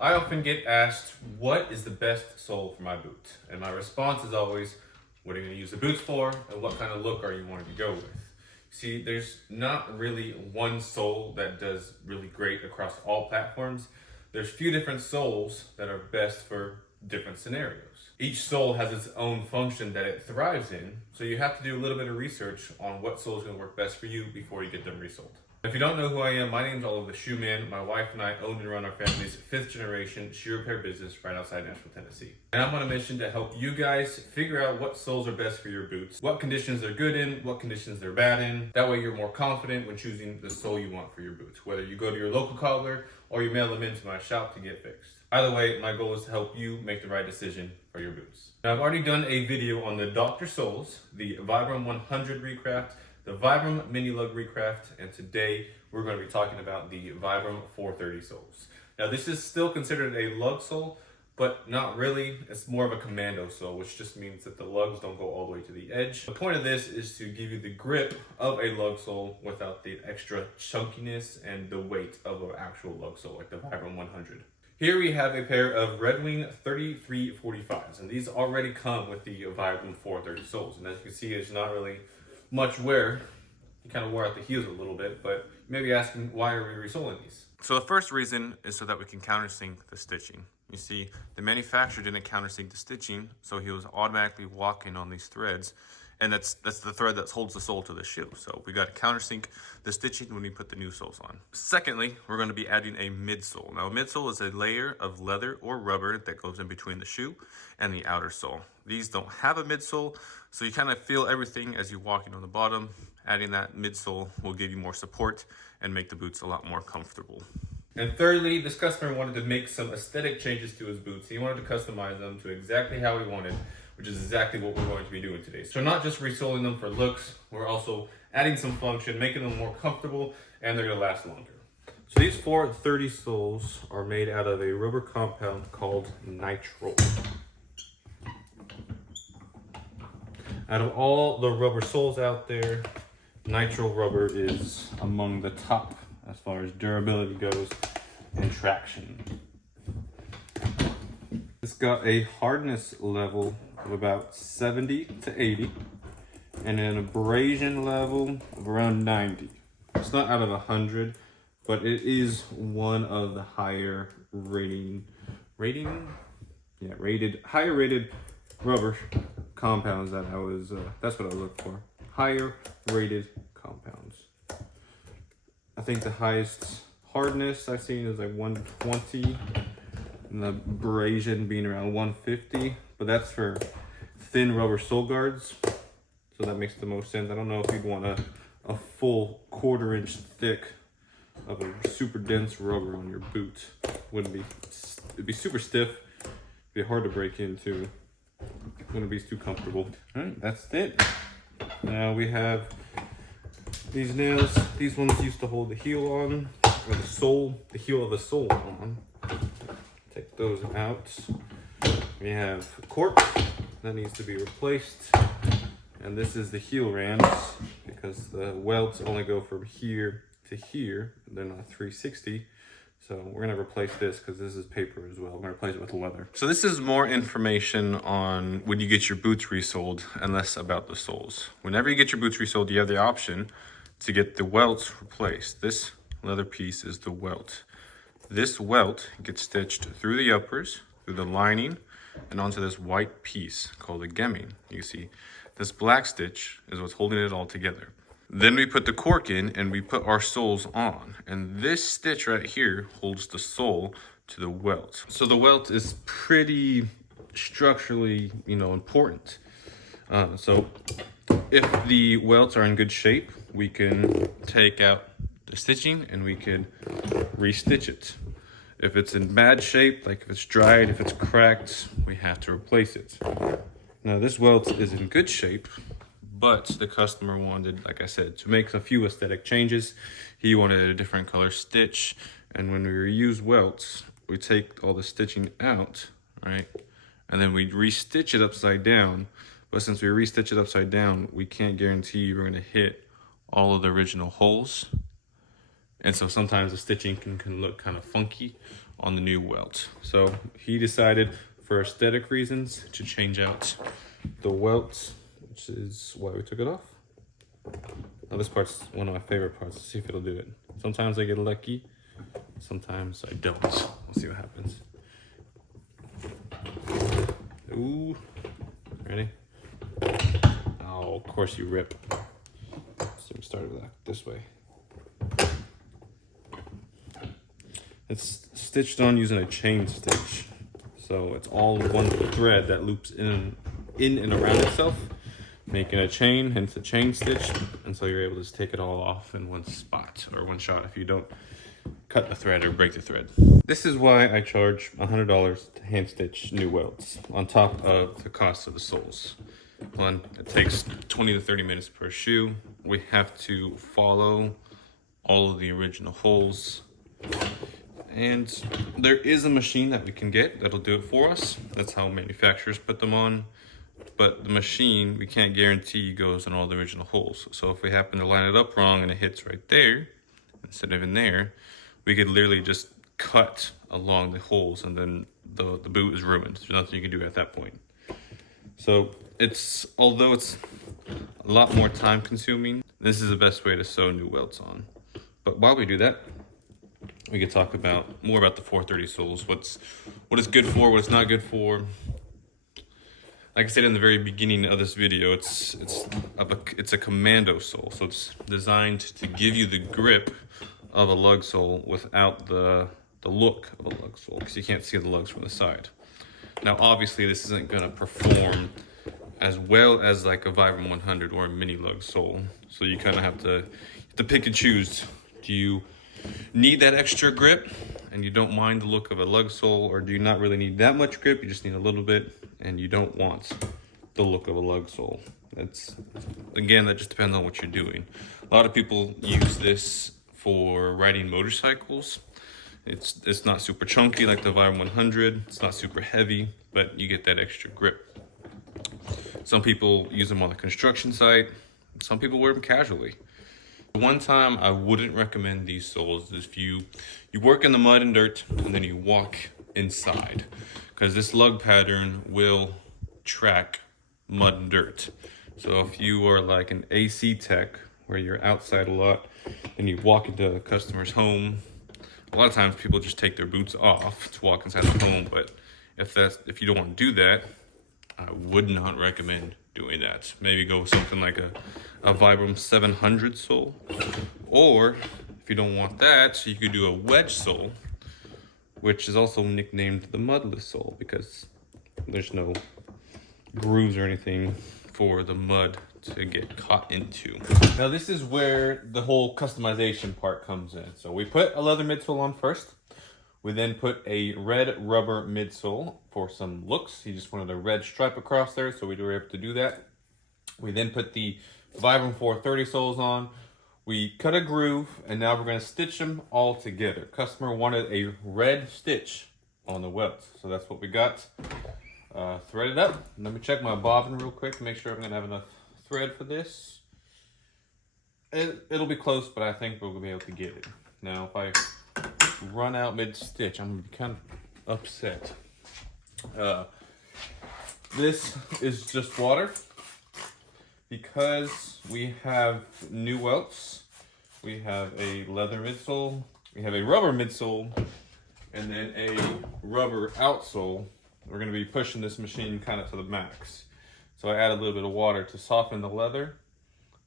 I often get asked, what is the best sole for my boot? And my response is always, what are you going to use the boots for? And what kind of look are you wanting to go with? See, there's not really one sole that does really great across all platforms. There's a few different soles that are best for different scenarios. Each sole has its own function that it thrives in, so you have to do a little bit of research on what sole is going to work best for you before you get them resoled. If you don't know who I am, my name is Oliver the Shoe Man. My wife and I own and run our family's 5th generation shoe repair business right outside Nashville, Tennessee. And I'm on a mission to help you guys figure out what soles are best for your boots, what conditions they're good in, what conditions they're bad in. That way you're more confident when choosing the sole you want for your boots, whether you go to your local cobbler or you mail them into my shop to get fixed. Either way, my goal is to help you make the right decision for your boots. Now, I've already done a video on the Dr. soles, the Vibram 100 Recraft, the Vibram Mini Lug Recraft, and today we're going to be talking about the Vibram 430 soles. Now, this is still considered a lug sole, but not really. It's more of a commando sole, which just means that the lugs don't go all the way to the edge. The point of this is to give you the grip of a lug sole without the extra chunkiness and the weight of an actual lug sole, like the Vibram 100. Here we have a pair of Red Wing 3345s, and these already come with the Vibram 430 soles. And as you can see, there's not really much wear. You kind of wore out the heels a little bit, but you may be asking, why are we resoling these? So the first reason is so that we can countersink the stitching. You see, the manufacturer didn't countersink the stitching, so he was automatically walking on these threads, and that's the thread that holds the sole to the shoe. So we got to countersink the stitching when we put the new soles on. Secondly, we're going to be adding a midsole. Now, a midsole is a layer of leather or rubber that goes in between the shoe and the outer sole. These don't have a midsole, so you kind of feel everything as you're walking on the bottom. Adding that midsole will give you more support and make the boots a lot more comfortable. And thirdly, this customer wanted to make some aesthetic changes to his boots. He wanted to customize them to exactly how he wanted, which is exactly what we're going to be doing today. So not just resoling them for looks, we're also adding some function, making them more comfortable, and they're gonna last longer. So these 430 soles are made out of a rubber compound called nitrile. Out of all the rubber soles out there, nitrile rubber is among the top as far as durability goes and traction. It's got a hardness level of about 70 to 80 and an abrasion level of around 90. It's not out of 100, but it is one of the higher higher rated rubber compounds that that's what I was looking for. Higher rated compounds. I think the highest hardness I've seen is like 120, and the abrasion being around 150, but that's for thin rubber sole guards, so that makes the most sense. I don't know if you'd want a full 1/4 inch thick of a super dense rubber on your boot. It'd be super stiff, it'd be hard to break into, wouldn't be too comfortable. All right, that's it. Now we have these nails. These ones used to hold the heel on, or the heel of the sole on. Take those out. We have a cork that needs to be replaced, and this is the heel rams because the welts only go from here to here. They're not 360, so we're gonna replace this because this is paper as well. We're gonna replace it with leather. So this is more information on when you get your boots resoled and less about the soles. Whenever you get your boots resoled, you have the option to get the welts replaced. This leather piece is the welt. This welt gets stitched through the uppers, through the lining, and onto this white piece called the gemming. You see, this black stitch is what's holding it all together. Then we put the cork in and we put our soles on. And this stitch right here holds the sole to the welt. So the welt is pretty structurally, important. So if the welts are in good shape, we can take out the stitching and we can restitch it. If it's in bad shape, like if it's dried, if it's cracked, we have to replace it. Now this welt is in good shape, but the customer wanted, like I said, to make a few aesthetic changes. He wanted a different color stitch, and when we reuse welts, we take all the stitching out, right? And then we restitch it upside down. But since we restitch it upside down, we can't guarantee we're gonna hit all of the original holes. And so sometimes the stitching can look kind of funky on the new Welt. So he decided for aesthetic reasons to change out the Welt, which is why we took it off. Now this part's one of my favorite parts. Let's see if it'll do it. Sometimes I get lucky, sometimes I don't. We'll see what happens. Ooh, ready? Oh, of course you rip. So we started with that this way. It's stitched on using a chain stitch. So it's all one thread that loops in and around itself, making a chain, hence a chain stitch. And so you're able to just take it all off in one spot or one shot if you don't cut the thread or break the thread. This is why I charge $100 to hand stitch new welts on top of the cost of the soles. One, it takes 20 to 30 minutes per shoe. We have to follow all of the original holes. And there is a machine that we can get that'll do it for us. That's how manufacturers put them on. But the machine, we can't guarantee goes in all the original holes. So if we happen to line it up wrong and it hits right there, instead of in there, we could literally just cut along the holes and then the boot is ruined. There's nothing you can do at that point. So although it's a lot more time consuming, this is the best way to sew new welts on. But while we do that, we could talk more about the 430 soles. What it's good for, what it's not good for. Like I said in the very beginning of this video, it's a commando sole. So it's designed to give you the grip of a lug sole without the look of a lug sole, because you can't see the lugs from the side. Now obviously this isn't going to perform as well as like a Vibram 100 or a mini lug sole. So you kind of have to pick and choose. Do you need that extra grip and you don't mind the look of a lug sole, or do you not really need that much grip, you just need a little bit and you don't want the look of a lug sole? Again, that just depends on what you're doing. A lot of people use this for riding motorcycles. It's not super chunky like the Vibram 100. It's not super heavy, but you get that extra grip. Some people use them on the construction site. Some people wear them casually. One time I wouldn't recommend these soles is if you work in the mud and dirt and then you walk inside, because this lug pattern will track mud and dirt. So if you are like an AC tech where you're outside a lot and you walk into a customer's home, a lot of times people just take their boots off to walk inside the home. But if you don't want to do that, I would not recommend doing that. Maybe go with something like a Vibram 700 sole. Or if you don't want that, you could do a wedge sole, which is also nicknamed the mudless sole because there's no grooves or anything for the mud to get caught into. Now this is where the whole customization part comes in. So we put a leather midsole on first. We then put a red rubber midsole for some looks. He just wanted a red stripe across there, so we were able to do that. We then put the Vibram 430 soles on. We cut a groove, and now we're going to stitch them all together. Customer wanted a red stitch on the welt, so that's what we got. Thread it up. Let me check my bobbin real quick to make sure I'm going to have enough thread for this. It'll be close, but I think we'll be able to get it. Now, if I run out mid-stitch, I'm going to be kind of upset. This is just water. Because we have new welts, we have a leather midsole, we have a rubber midsole, and then a rubber outsole. We're going to be pushing this machine kind of to the max. So I add a little bit of water to soften the leather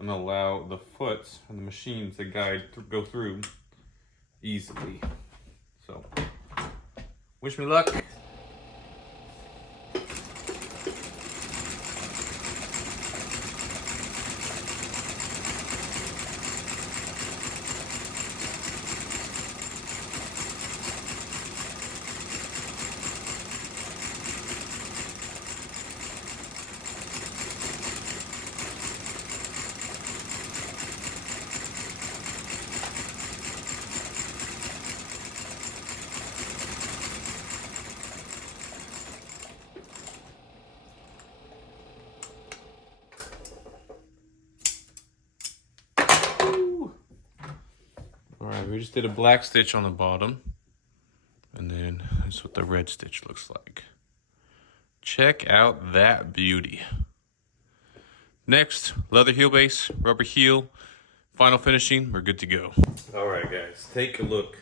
and allow the foot and the machine to go through easily. So, wish me luck. We just did a black stitch on the bottom, and then what the red stitch looks like. Check out that beauty. Next, leather heel base, rubber heel, final finishing, we're good to go. All right, guys, take a look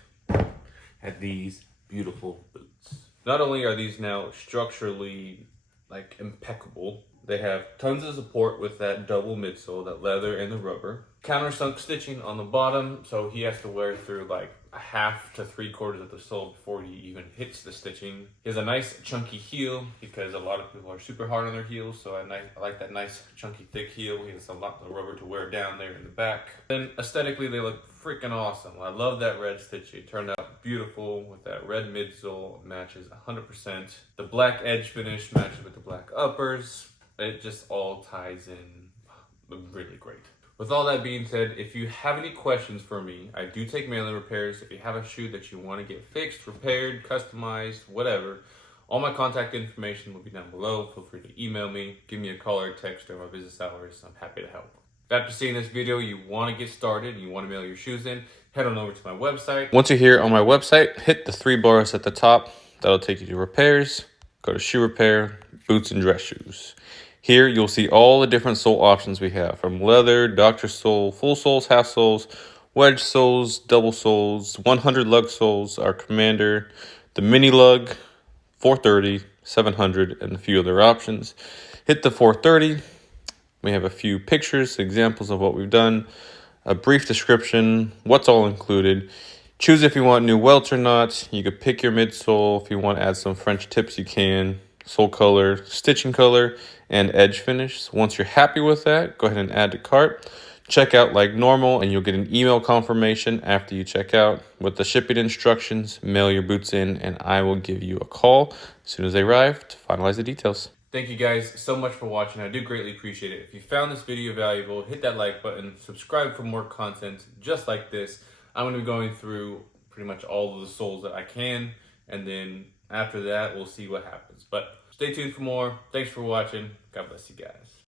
at these beautiful boots. Not only are these now structurally like impeccable, they have tons of support with that double midsole, that leather and the rubber. Countersunk stitching on the bottom, so he has to wear through like a half to 3/4 of the sole before he even hits the stitching. He has a nice chunky heel because a lot of people are super hard on their heels, so I like that nice chunky thick heel. He has a lot of rubber to wear down there in the back. Then aesthetically they look freaking awesome. I love that red stitch. It turned out beautiful with that red midsole, matches 100%. The black edge finish matches with the black uppers. It just all ties in really great. With all that being said, if you have any questions for me, I do take mailing repairs. If you have a shoe that you want to get fixed, repaired, customized, whatever, all my contact information will be down below. Feel free to email me, give me a call or a text during my business hours. I'm happy to help. If after seeing this video, you want to get started and you want to mail your shoes in, head on over to my website. Once you're here on my website, hit the 3 bars at the top. That'll take you to repairs. Go to shoe repair, boots and dress shoes. Here, you'll see all the different sole options we have, from leather, doctor sole, full soles, half soles, wedge soles, double soles, 100 lug soles, our commander, the mini lug, 430, 700, and a few other options. Hit the 430. We have a few pictures, examples of what we've done, a brief description, what's all included. Choose if you want new welts or not. You could pick your midsole. If you want to add some French tips, you can. Sole color, stitching color, and edge finish. Once you're happy with that, go ahead and add to cart. Check out like normal, and you'll get an email confirmation after you check out with the shipping instructions. Mail your boots in, and I will give you a call as soon as they arrive to finalize the details. Thank you guys so much for watching. I do greatly appreciate it. If you found this video valuable, hit that like button, subscribe for more content just like this. I'm going to be going through pretty much all of the soles that I can, and then after that, we'll see what happens. But stay tuned for more. Thanks for watching. God bless you guys.